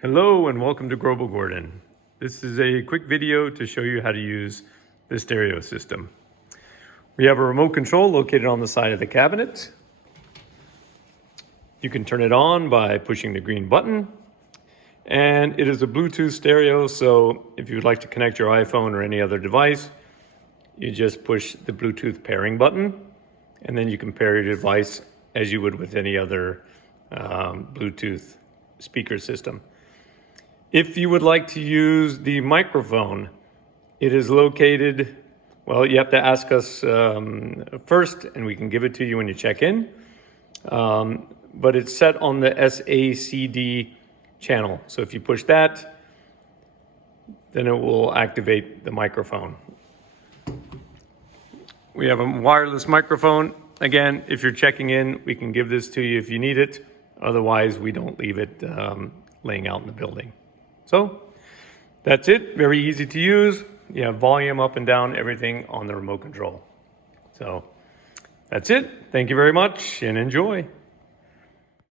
Hello and welcome to Gråbogarden. This is a quick video to show you how to use the stereo system. We have a remote control located on the side of the cabinet. You can turn it on by pushing the green button. And it is a Bluetooth stereo, so if you would like to connect your iPhone or any other device, you just push the Bluetooth pairing button, and then you can pair your device as you would with any other Bluetooth speaker system. If you would like to use the microphone, it is located, well, you have to ask us first, and we can give it to you when you check in. But it's set on the SACD channel. So if you push that, then it will activate the microphone. We have a wireless microphone. Again, if you're checking in, we can give this to you if you need it. Otherwise, we don't leave it laying out in the building. So that's it. Very easy to use. You have volume up and down, everything on the remote control. So that's it. Thank you very much and enjoy.